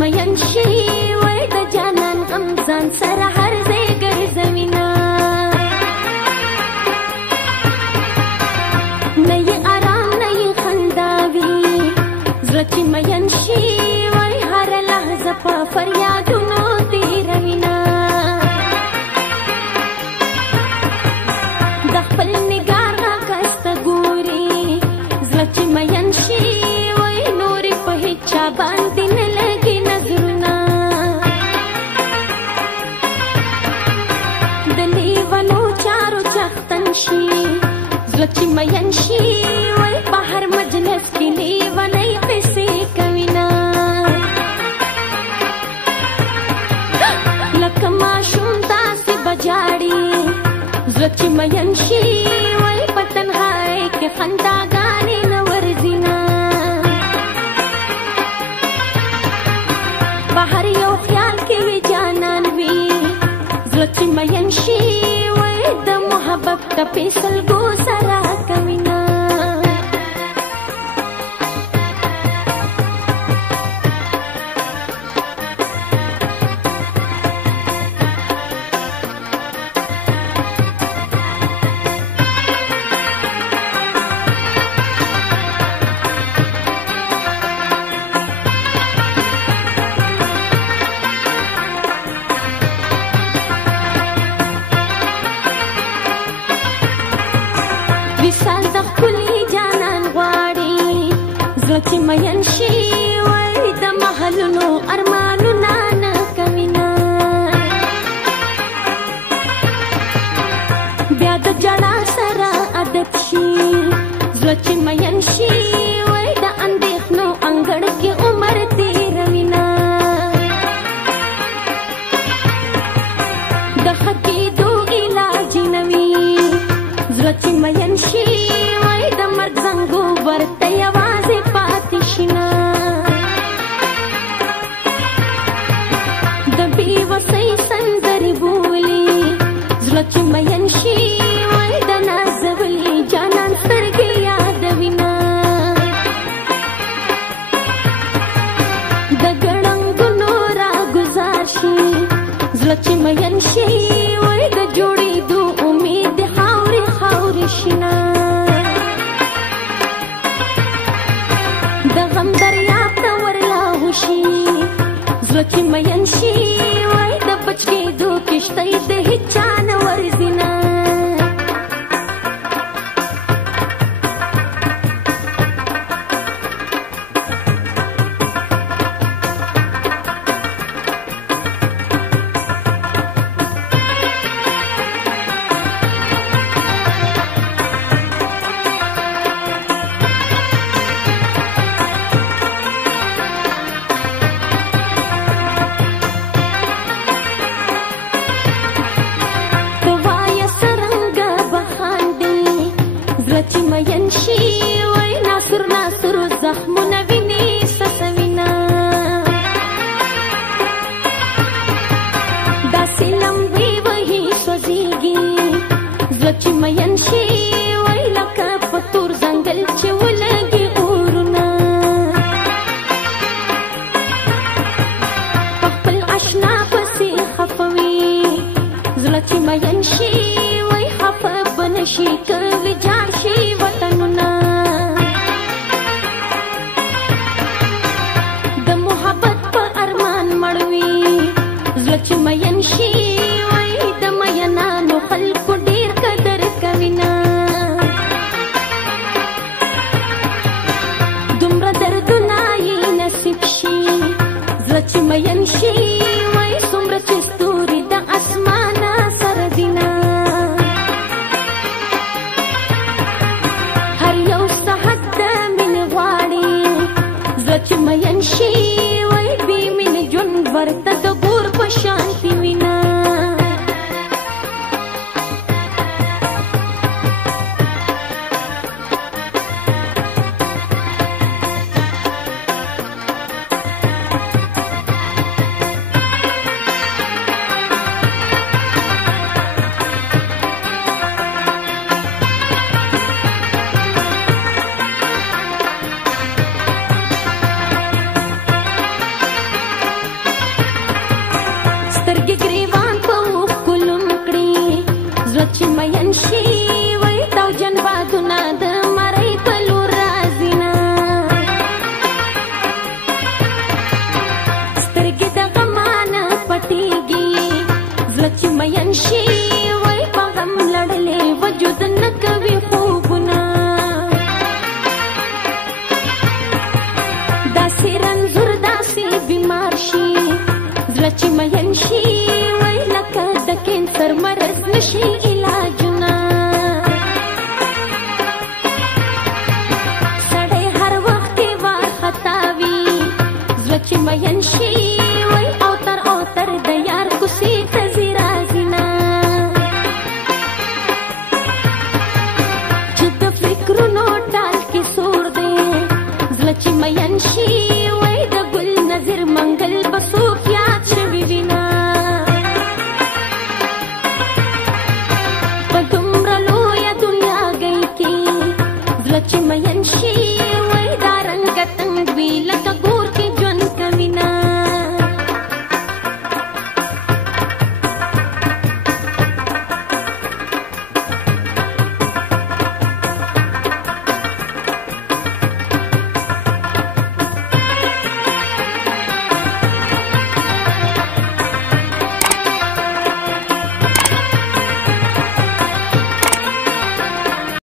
مین شي وای د جانان غم ځان سره هر ځای ګرځوینا نه یې آرام نه یې خندا وي زړه چې مین شي وای هر لحظه په فریادونو تېروینا د خپل نګار کس ته ګوري زړه چې مین شي وای نورې په هیچا باندې نه لګي نظرونه د لیونو چارو چختن شي زړه چې مین شي وای په هر مجلس کې لیونۍ قصې کوینا لکه ماشوم داسې بجاړي زړه چې مین شي وای په تنهایۍ کې خنداګانې نه ورځینا په هر یو خیال کې وي جانان وي زړه چې مین شي وای د محبت ټپې سلګو سره کوینا وصال د ښکلي جانان غواړي زړه چې مین شي وای د محلونو ارمانونه نه کوینا بیا د جړا سره عادت شي زړه چې مین شي وای د اندېښنو انګړ کې عمر تېروینا د ښه کېدو علاج نه وي زړه چې مین شي وای د مرګ زنګو ورته یوازې پاتې شینا د بېوسۍ سندرې بولي زړه چې مین شي وای د نازولي جانان سترګې یادوینا د ګړنګونو راګزار شي زړه چې مین شي وای د جوړېدو امید خاورې خاورې شینا د غم دریاب ته ورلاهو شي زړه چې مین شي وای د بچ کېدو کښتۍ د هیچا نه ورځینا چې مین شي وای ناصر ناصر زخمونه ویني ستوینا داسې لمبې وهي سوځېږي زړه چې مین شي وای لکه په تور ځنګل چې ولګي اورونه په خپل اشنا پسې خفه وي زړه چې مین شي وای خفه به نشي که ویجاړ شي وطنونه د محبت په ارمان مړ وي زړه چې مین شي وای د مینانو خلکو ډېر قدر کوینا دومره دردونه یې نصیب شي زړه چې مین شي وای څومره چې ستوري د اسمانه سره دینا شي